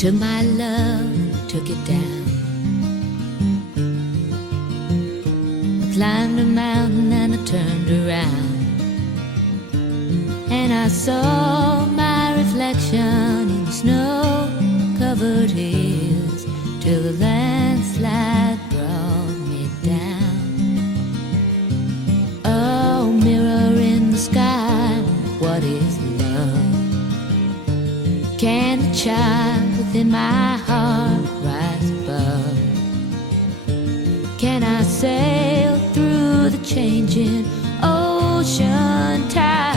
Took my love, took it down. I climbed a mountain and I turned around, and I saw my reflection in the snow-covered hills, till the landslide brought me down. Oh, mirror in the sky, what is love? Can the child within my heart rise above? Can I sail through the changing ocean tide?